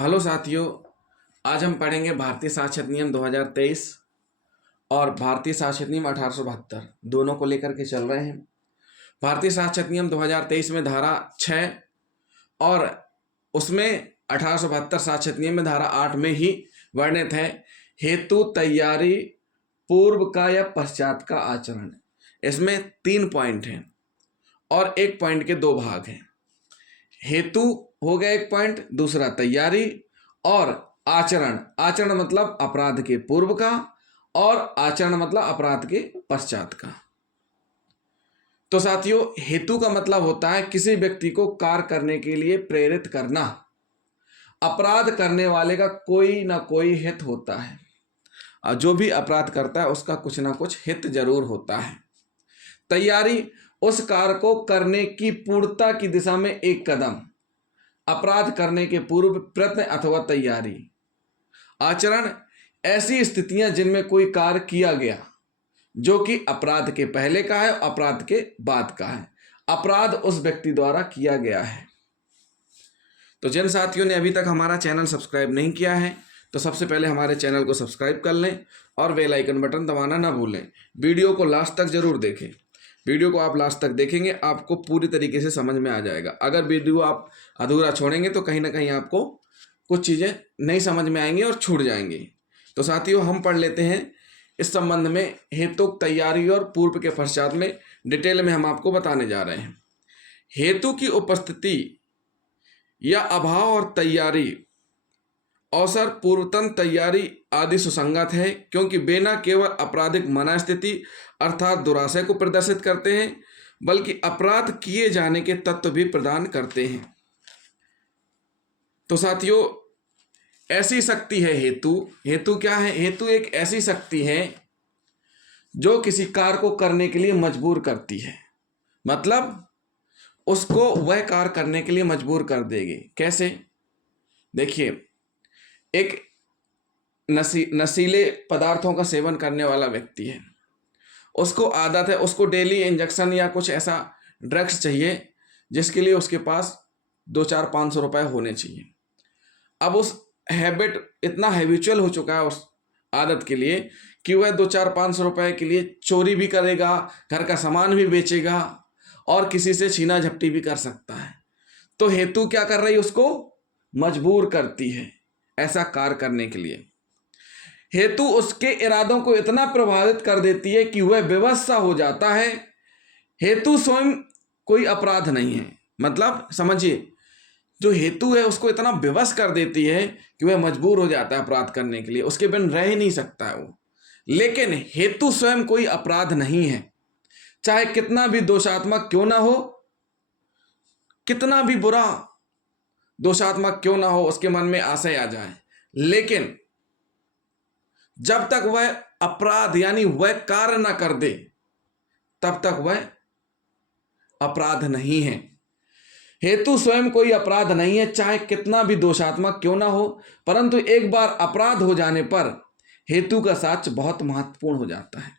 Hello साथियों, आज हम पढ़ेंगे भारतीय साक्षरता नियम 2023 और भारतीय साक्षरता नियम 1872 दोनों को लेकर के चल रहे हैं। भारतीय साक्षरता नियम 2023 में धारा 6 और उसमें 1872 साक्षरता नियम में धारा 8 में ही वर्णित है हेतु तैयारी पूर्व का या पश्चात का आचरण। इसमें 3 पॉइंट हैं और एक पॉइंट के 2 भाग हैं। हेतु हो गया एक पॉइंट, दूसरा तैयारी और आचरण। आचरण मतलब अपराध के पूर्व का और आचरण मतलब अपराध के पश्चात का। तो साथियों, हेतु का मतलब होता है किसी व्यक्ति को कार्य करने के लिए प्रेरित करना। अपराध करने वाले का कोई ना कोई हित होता है और जो भी अपराध करता है उसका कुछ ना कुछ हित जरूर होता है। तैयारी उस कार्य को करने की पूर्णता की दिशा में एक कदम, अपराध करने के पूर्व प्रयत्न अथवा तैयारी। आचरण ऐसी स्थितियां जिनमें कोई कार्य किया गया जो कि अपराध के पहले का है, अपराध के बाद का है। अपराध उस व्यक्ति द्वारा किया गया है। तो जिन साथियों ने अभी तक हमारा चैनल सब्सक्राइब नहीं किया है तो सबसे पहले हमारे चैनल को सब्सक्राइब कर लें और बेल आइकन बटन दबाना ना भूलें। वीडियो को लास्ट तक जरूर देखें। वीडियो को आप लास्ट तक देखेंगे आपको पूरी तरीके से समझ में आ जाएगा। अगर वीडियो आप अधूरा छोड़ेंगे तो कहीं ना कहीं आपको कुछ चीज़ें नहीं समझ में आएंगी और छूट जाएंगी। तो साथियों, हम पढ़ लेते हैं इस संबंध में हेतु तैयारी और पूर्व के पश्चात में डिटेल में हम आपको बताने जा रहे हैं। हेतु की उपस्थिति या अभाव और तैयारी अवसर पूर्वतन तैयारी आदि सुसंगत है, क्योंकि वे न केवल आपराधिक मनस्थिति अर्थात दुराशय को प्रदर्शित करते हैं बल्कि अपराध किए जाने के तत्व भी प्रदान करते हैं। तो साथियों, ऐसी शक्ति है हेतु। हेतु क्या है? हेतु एक ऐसी शक्ति है जो किसी कार्य को करने के लिए मजबूर करती है, मतलब उसको वह कार्य करने के लिए मजबूर कर देगी। कैसे? देखिए, एक नशीले पदार्थों का सेवन करने वाला व्यक्ति है, उसको आदत है, उसको डेली इंजेक्शन या कुछ ऐसा ड्रग्स चाहिए जिसके लिए उसके पास 2-4-500 रुपए होने चाहिए। अब उस हैबिट इतना हैबिचुअल हो चुका है उस आदत के लिए कि वह 2-4-500 रुपए के लिए चोरी भी करेगा, घर का सामान भी बेचेगा और किसी से छीना झपटी भी कर सकता है। तो हेतु क्या कर रही है? उसको मजबूर करती है ऐसा कार्य करने के लिए। हेतु उसके इरादों को इतना प्रभावित कर देती है कि वह विवश सा हो जाता है। हेतु स्वयं कोई अपराध नहीं है, मतलब समझिए, जो हेतु है उसको इतना विवश कर देती है कि वह मजबूर हो जाता है अपराध करने के लिए, उसके बिन रह ही नहीं सकता है वो। लेकिन हेतु स्वयं कोई अपराध नहीं है, चाहे कितना भी दोषात्मक क्यों ना हो, कितना भी बुरा दोषात्मक क्यों ना हो उसके मन में आशय आ जाए, लेकिन जब तक वह अपराध यानी वह कार्य ना कर दे तब तक वह अपराध नहीं है। हेतु स्वयं कोई अपराध नहीं है, चाहे कितना भी दोषात्मक क्यों ना हो, परंतु एक बार अपराध हो जाने पर हेतु का साक्ष्य बहुत महत्वपूर्ण हो जाता है।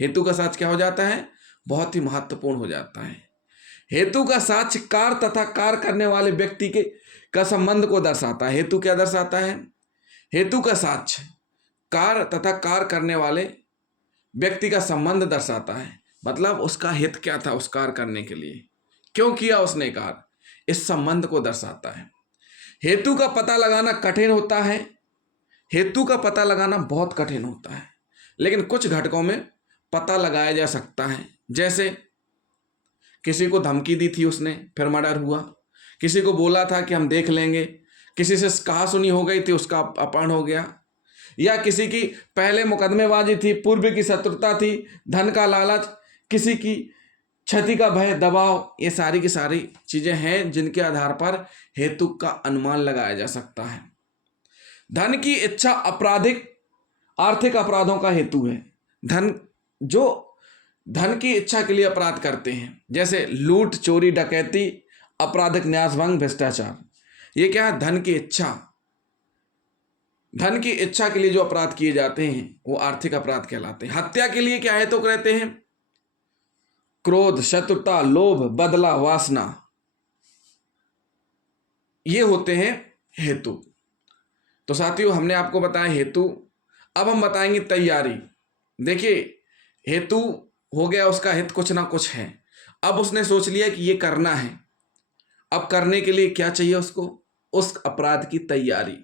हेतु का साक्ष्य क्या हो जाता है? बहुत ही महत्वपूर्ण हो जाता है। हेतु का साक्ष्य कार्य तथा कार्य करने वाले व्यक्ति के का संबंध को दर्शाता है। हेतु क्या दर्शाता है? हेतु का साक्ष्य कार्य तथा कार्य करने वाले व्यक्ति का संबंध दर्शाता है, मतलब उसका हित क्या था उस कार्य करने के लिए, क्यों किया उसने कार्य, इस संबंध को दर्शाता है। हेतु का पता लगाना कठिन होता है, हेतु का पता लगाना बहुत कठिन होता है, लेकिन कुछ घटकों में पता लगाया जा सकता है। जैसे किसी को धमकी दी थी उसने, फिर मर्डर हुआ। किसी को बोला था कि हम देख लेंगे, किसी से कहा सुनी हो गई थी, उसका अपहरण हो गया। या किसी की पहले मुकदमेबाजी थी, पूर्व की शत्रुता थी, धन का लालच, किसी की क्षति का भय, दबाव, ये सारी की सारी चीजें हैं जिनके आधार पर हेतु का अनुमान लगाया जा सकता है। धन की इच्छा आपराधिक आर्थिक अपराधों का हेतु है। जो धन की इच्छा के लिए अपराध करते हैं, जैसे लूट, चोरी, डकैती, आपराधिक न्यासभंग, भ्रष्टाचार, ये क्या है? धन की इच्छा। धन की इच्छा के लिए जो अपराध किए जाते हैं वो आर्थिक अपराध कहलाते हैं। हत्या के लिए क्या हेतु कहते हैं? क्रोध, शत्रुता, लोभ, बदला, वासना, ये होते हैं हेतु। तो साथियों हमने आपको बताया हेतु। अब हम बताएंगे तैयारी। देखिए हेतु हो गया, उसका हित कुछ ना कुछ है। अब उसने सोच लिया कि ये करना है। अब करने के लिए क्या चाहिए उसको? उस अपराध की तैयारी।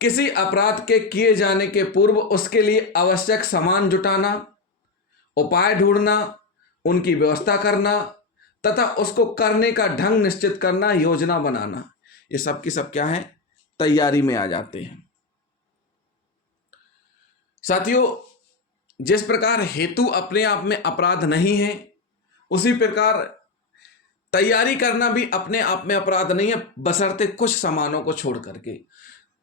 किसी अपराध के किए जाने के पूर्व उसके लिए आवश्यक सामान जुटाना, उपाय ढूंढना, उनकी व्यवस्था करना तथा उसको करने का ढंग निश्चित करना, योजना बनाना, ये सब की सब क्या है? तैयारी में आ जाते हैं। साथियों जिस प्रकार हेतु अपने आप में अपराध नहीं है, उसी प्रकार तैयारी करना भी अपने आप में अपराध नहीं है, बशर्ते कुछ सामानों को छोड़ करके,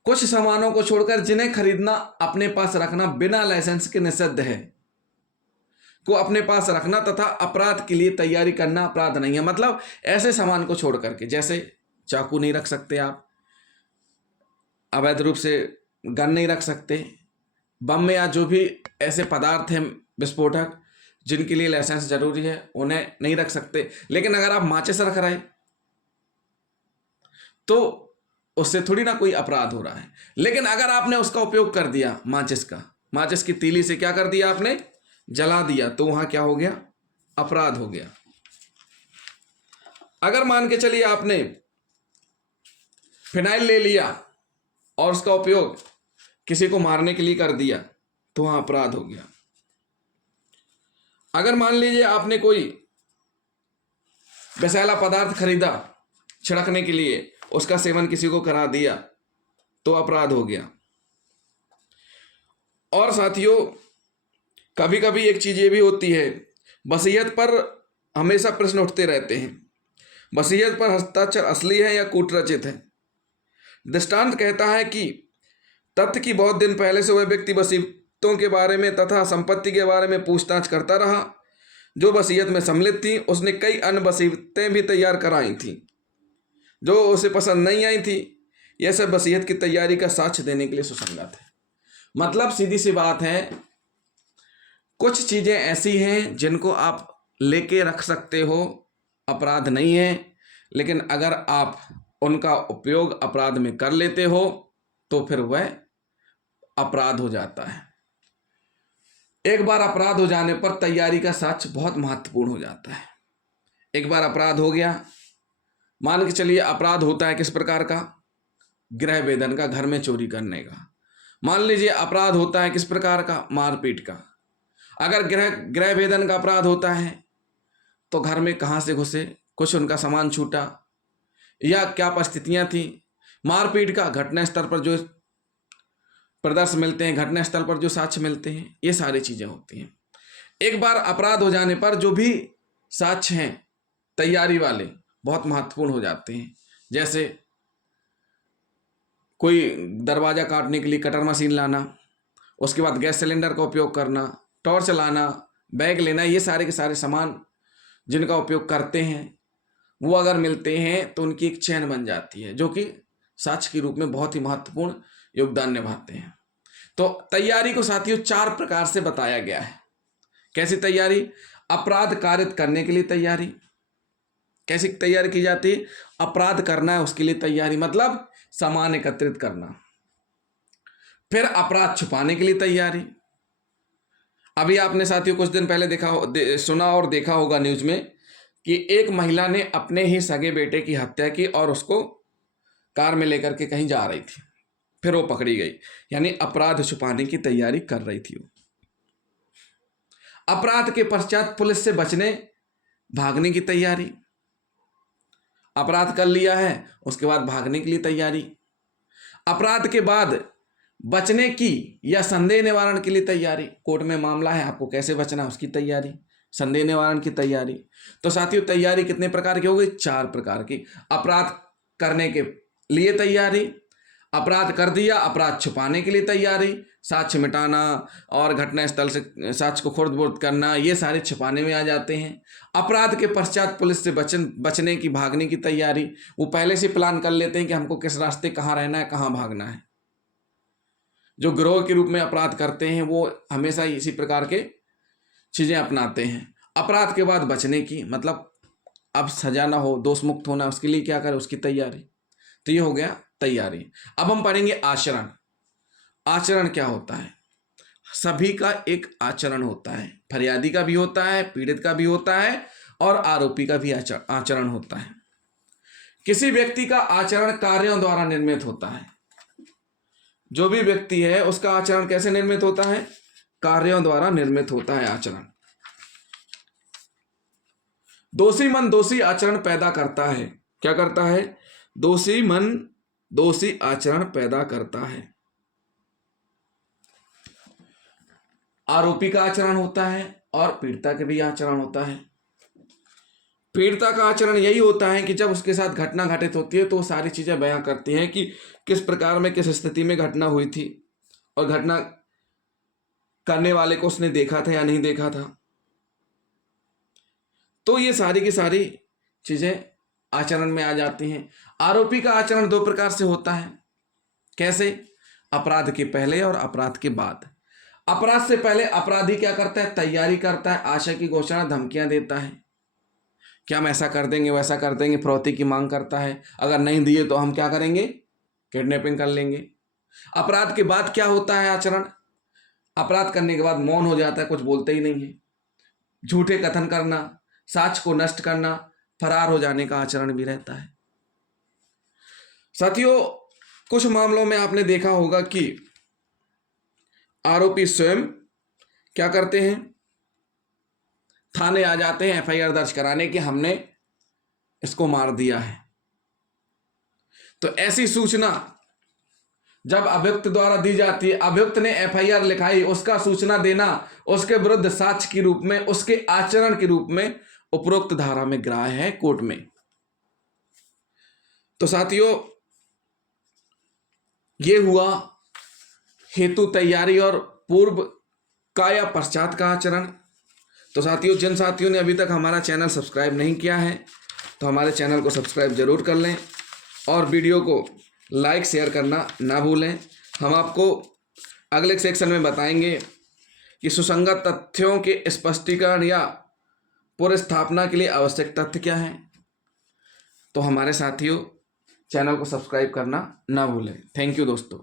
कुछ सामानों को छोड़कर जिन्हें खरीदना अपने पास रखना बिना लाइसेंस के निषिद्ध है, को अपने पास रखना तथा अपराध के लिए तैयारी करना अपराध नहीं है। मतलब ऐसे सामान को छोड़ करके, जैसे चाकू नहीं रख सकते आप, अवैध रूप से गन नहीं रख सकते, बम या जो भी ऐसे पदार्थ हैं विस्फोटक जिनके लिए लाइसेंस जरूरी है उन्हें नहीं रख सकते। लेकिन अगर आप माचिस रख रहे तो उससे थोड़ी ना कोई अपराध हो रहा है। लेकिन अगर आपने उसका उपयोग कर दिया, माचिस की तीली से क्या कर दिया आपने? जला दिया, तो वहां क्या हो गया? अपराध हो गया। अगर मान के चलिए आपने फिनाइल ले लिया और उसका उपयोग किसी को मारने के लिए कर दिया, तो वहां अपराध हो गया। अगर मान लीजिए आपने कोई विषैला पदार्थ खरीदा छिड़कने के लिए, उसका सेवन किसी को करा दिया, तो अपराध हो गया। और साथियों कभी कभी एक चीज ये भी होती है, वसीयत पर हमेशा प्रश्न उठते रहते हैं, वसीयत पर हस्ताक्षर असली है या कूटरचित है। दृष्टांत कहता है कि तथ्य की बहुत दिन पहले से वह व्यक्ति वसीयतों के बारे में तथा संपत्ति के बारे में पूछताछ करता रहा जो वसीयत में सम्मिलित थी। उसने कई अन्य वसीयतें भी तैयार कराई थी जो उसे पसंद नहीं आई थी। यह सब वसीयत की तैयारी का साक्ष्य देने के लिए सुसंगत है। मतलब सीधी सी बात है, कुछ चीजें ऐसी हैं जिनको आप लेके रख सकते हो, अपराध नहीं है, लेकिन अगर आप उनका उपयोग अपराध में कर लेते हो तो फिर वह अपराध हो जाता है। एक बार अपराध हो जाने पर तैयारी का साक्ष्य बहुत महत्वपूर्ण हो जाता है। एक बार अपराध हो गया, मान के चलिए अपराध होता है किस प्रकार का? गृह भेदन का, घर में चोरी करने का। मान लीजिए अपराध होता है किस प्रकार का? मारपीट का। अगर गृह भेदन का अपराध होता है तो घर में कहां से घुसे, कुछ उनका सामान छूटा या क्या परिस्थितियां थी। मारपीट का घटनास्थल पर जो प्रदर्श मिलते हैं, घटनास्थल पर जो साक्ष्य मिलते हैं, ये सारी चीजें होती हैं। एक बार अपराध हो जाने पर जो भी साक्ष्य हैं तैयारी वाले बहुत महत्वपूर्ण हो जाते हैं। जैसे कोई दरवाजा काटने के लिए कटर मशीन लाना, उसके बाद गैस सिलेंडर का उपयोग करना, टॉर्च लाना, बैग लेना, ये सारे के सारे सामान जिनका उपयोग करते हैं वो अगर मिलते हैं तो उनकी एक चेन बन जाती है जो कि साक्ष्य के रूप में बहुत ही महत्वपूर्ण योगदान निभाते हैं। तो तैयारी को साथियों 4 प्रकार से बताया गया है। कैसी तैयारी? अपराध कारित करने के लिए तैयारी। कैसी तैयारी की जाती है? अपराध करना है उसके लिए तैयारी, मतलब सामान एकत्रित करना। फिर अपराध छुपाने के लिए तैयारी। अभी आपने साथियों कुछ दिन पहले सुना और देखा होगा न्यूज में कि एक महिला ने अपने ही सगे बेटे की हत्या की और उसको कार में लेकर के कहीं जा रही थी, फिर वो पकड़ी गई। यानी अपराध छुपाने की तैयारी कर रही थी वो। अपराध के पश्चात पुलिस से बचने भागने की तैयारी। अपराध कर लिया है उसके बाद भागने के लिए तैयारी। अपराध के बाद बचने की या संदेह निवारण के लिए तैयारी। कोर्ट में मामला है, आपको कैसे बचना उसकी तैयारी, संदेह निवारण की तैयारी। तो साथियों तैयारी कितने प्रकार की हो गई? 4 प्रकार की। अपराध करने के लिए तैयारी, अपराध कर दिया अपराध छुपाने के लिए तैयारी, साक्ष्य मिटाना और घटनास्थल से साक्ष्य को खुर्द-बुर्द करना, ये सारे छुपाने में आ जाते हैं। अपराध के पश्चात पुलिस से बचने की भागने की तैयारी। वो पहले से प्लान कर लेते हैं कि हमको किस रास्ते कहाँ रहना है, कहाँ भागना है। जो गिरोह के रूप में अपराध करते हैं वो हमेशा इसी प्रकार के चीजें अपनाते हैं। अपराध के बाद बचने की, मतलब अब सजा ना हो, दोष मुक्त होना, उसके लिए क्या करें उसकी तैयारी। तो ये हो गया तैयारी। अब हम पढ़ेंगे आचरण। आचरण क्या होता है? सभी का एक आचरण होता है, फरियादी का भी होता है, पीड़ित का भी होता है और आरोपी का भी आचरण होता है। किसी व्यक्ति का आचरण कार्यों द्वारा निर्मित होता है। जो भी व्यक्ति है उसका आचरण कैसे निर्मित होता है? कार्यों द्वारा निर्मित होता है आचरण। दोषी मन दोषी आचरण पैदा करता है। क्या करता है? दोषी मन दोषी आचरण पैदा करता है। आरोपी का आचरण होता है और पीड़िता का भी आचरण होता है। पीड़िता का आचरण यही होता है कि जब उसके साथ घटना घटित होती है तो वो सारी चीजें बयां करती हैं कि किस प्रकार में, किस स्थिति में घटना हुई थी और घटना करने वाले को उसने देखा था या नहीं देखा था। तो ये सारी की सारी चीजें आचरण में आ जाती हैं। आरोपी का आचरण दो प्रकार से होता है। कैसे? अपराध के पहले और अपराध के बाद। अपराध से पहले अपराधी क्या करता है? तैयारी करता है, आशा की घोषणा, धमकियां देता है कि हम ऐसा कर देंगे, वैसा कर देंगे, फिरौती की मांग करता है, अगर नहीं दिए तो हम क्या करेंगे? किडनैपिंग कर लेंगे। अपराध के बाद क्या होता है आचरण? अपराध करने के बाद मौन हो जाता है, कुछ बोलते ही नहीं है। झूठे कथन करना, साक्ष्य को नष्ट करना, फरार हो जाने का आचरण भी रहता है। साथियों, कुछ मामलों में आपने देखा होगा कि आरोपी स्वयं क्या करते हैं? थाने आ जाते हैं एफआईआर दर्ज कराने कि हमने इसको मार दिया है। तो ऐसी सूचना जब अभियुक्त द्वारा दी जाती है, अभियुक्त ने एफआईआर लिखाई, उसका सूचना देना उसके विरुद्ध साक्ष्य के रूप में, उसके आचरण के रूप में उपरोक्त धारा में ग्राह्य है कोर्ट में। तो साथियों, ये हुआ हेतु, तैयारी और पूर्व का या पश्चात का आचरण। तो साथियों, जिन साथियों ने अभी तक हमारा चैनल सब्सक्राइब नहीं किया है तो हमारे चैनल को सब्सक्राइब जरूर कर लें और वीडियो को लाइक शेयर करना ना भूलें। हम आपको अगले सेक्शन में बताएंगे कि सुसंगत तथ्यों के स्पष्टीकरण या पुनर्स्थापना के लिए आवश्यक तथ्य क्या हैं। तो हमारे साथियों, चैनल को सब्सक्राइब करना ना भूलें। थैंक यू दोस्तों।